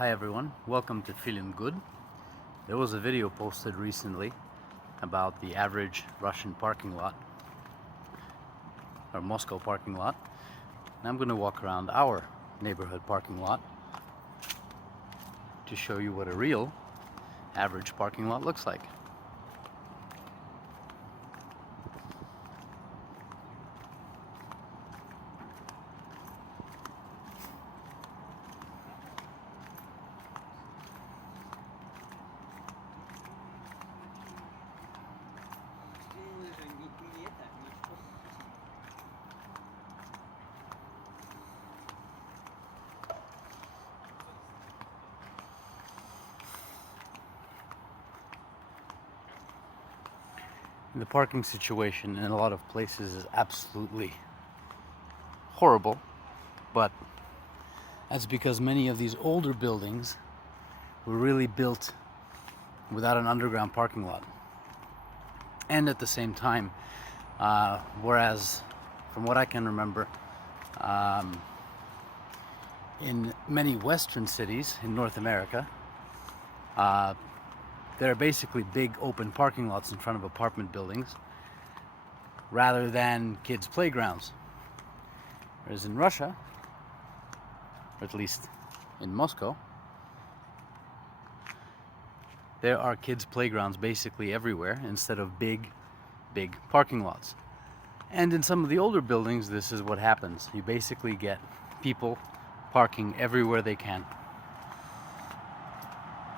Hi everyone, welcome to Feeling Good. There was a video posted recently about the average Russian parking lot, or Moscow parking lot, and I'm going to walk around our neighborhood parking lot to show you what a real average parking lot looks like. The parking situation in a lot of places is absolutely horrible, but that's because many of these older buildings were really built without an underground parking lot. And at the same time, whereas from what I can remember, in many Western cities in North America, there are basically big open parking lots in front of apartment buildings rather than kids' playgrounds. Whereas in Russia, or at least in Moscow, there are kids' playgrounds basically everywhere instead of big parking lots. And in some of the older buildings, this is what happens. You basically get people parking everywhere they can.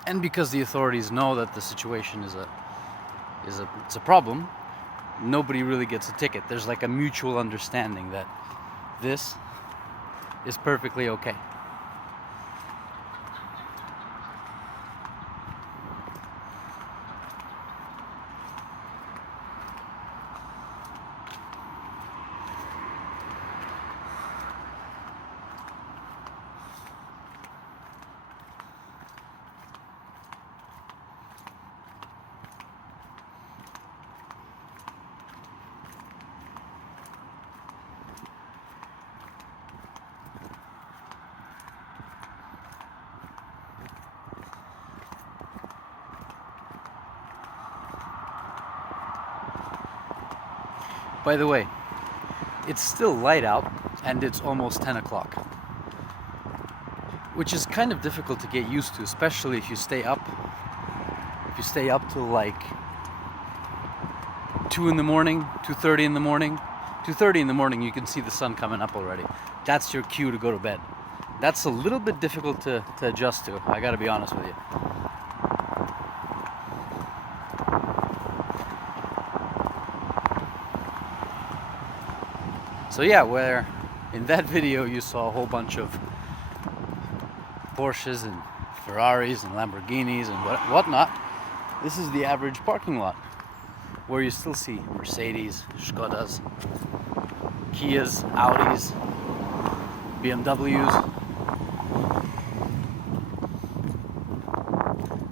And because the authorities know that the situation is a problem, nobody really gets a ticket. There's like a mutual understanding that this is perfectly okay. By the way, it's still light out and it's almost 10 o'clock, which is kind of difficult to get used to, especially if you stay up. If you stay up till like 2 in the morning, 2:30 in the morning. 2:30 in the morning, you can see the sun coming up already. That's your cue to go to bed. That's a little bit difficult to adjust to, I gotta be honest with you. So yeah, where in that video you saw a whole bunch of Porsches and Ferraris and Lamborghinis and whatnot, this is the average parking lot, where you still see Mercedes, Škodas, Kias, Audis, BMWs.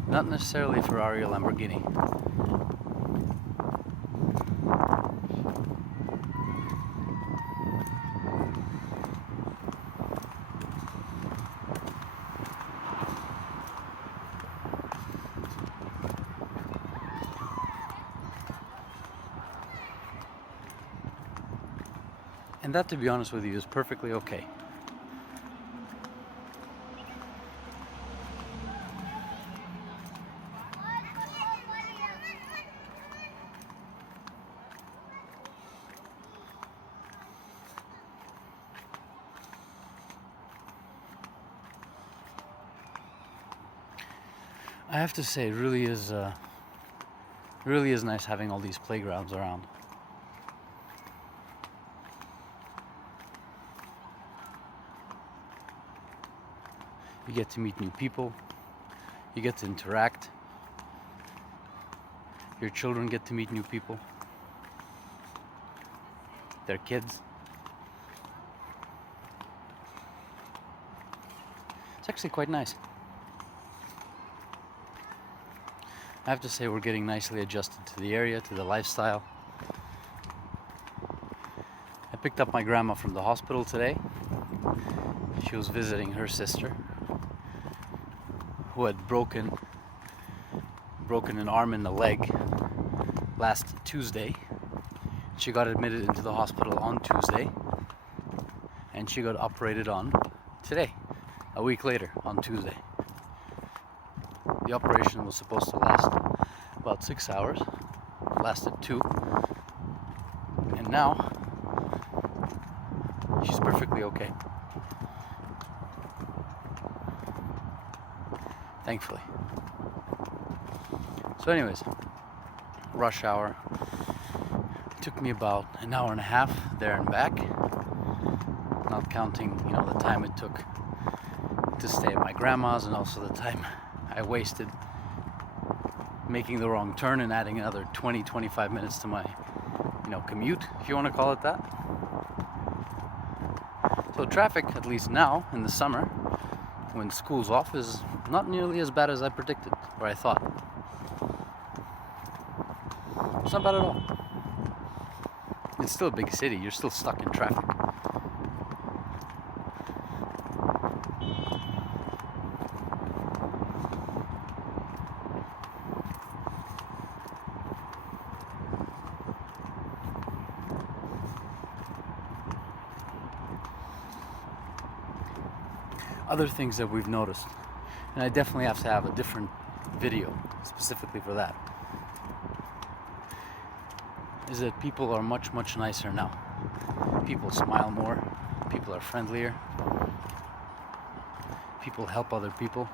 Not necessarily Ferrari or Lamborghini. And that, to be honest with you, is perfectly okay. I have to say, it really is nice having all these playgrounds around. You get to meet new people, you get to interact, your children get to meet new people, their kids. It's actually quite nice. I have to say, we're getting nicely adjusted to the area, to the lifestyle. I picked up my grandma from the hospital today. She was visiting her sister. who had broken an arm and a leg last Tuesday. She got admitted into the hospital on Tuesday, and she got operated on today, a week later, on Tuesday. The operation was supposed to last about 6 hours, lasted 2, and now she's perfectly okay. Thankfully. So anyways, rush hour. Took me about an hour and a half there and back, not counting, the time it took to stay at my grandma's, and also the time I wasted making the wrong turn and adding another 20-25 minutes to my commute, if you want to call it that. So traffic, at least now in the summer when school's off, is not nearly as bad as I predicted, or I thought. It's not bad at all. It's still a big city, you're still stuck in traffic. Other things that we've noticed, and I definitely have to have a different video specifically for that, is that people are much, much nicer now. People smile more, people are friendlier, people help other people.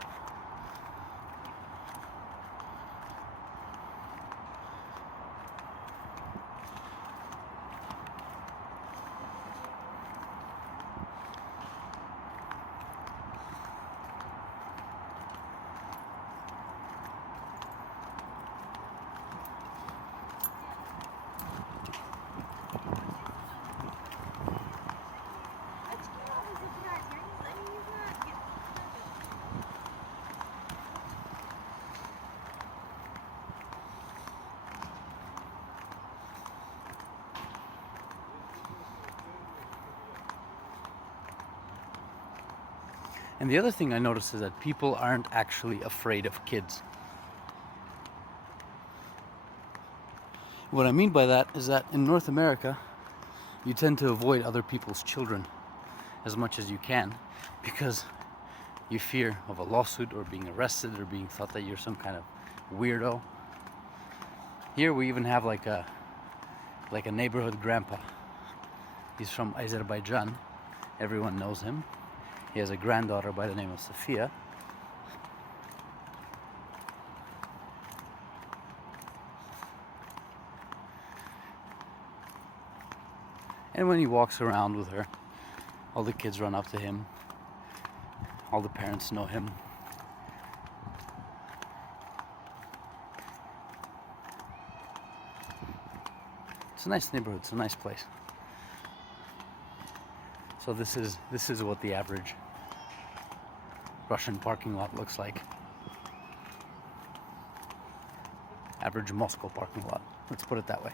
And the other thing I noticed is that people aren't actually afraid of kids. What I mean by that is that in North America, you tend to avoid other people's children as much as you can because you fear of a lawsuit or being arrested or being thought that you're some kind of weirdo. Here we even have like a neighborhood grandpa. He's from Azerbaijan. Everyone knows him. He has a granddaughter by the name of Sophia. And when he walks around with her, all the kids run up to him. All the parents know him. It's a nice neighborhood, it's a nice place. So this is what the average Russian parking lot looks like. Average Moscow parking lot, let's put it that way.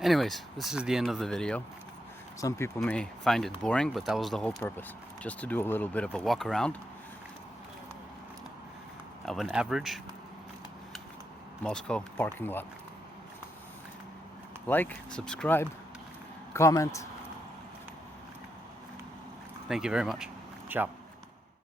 Anyways, this is the end of the video. Some people may find it boring, but that was the whole purpose. Just to do a little bit of a walk around of an average Moscow parking lot. Like, subscribe, comment. Thank you very much. Ciao.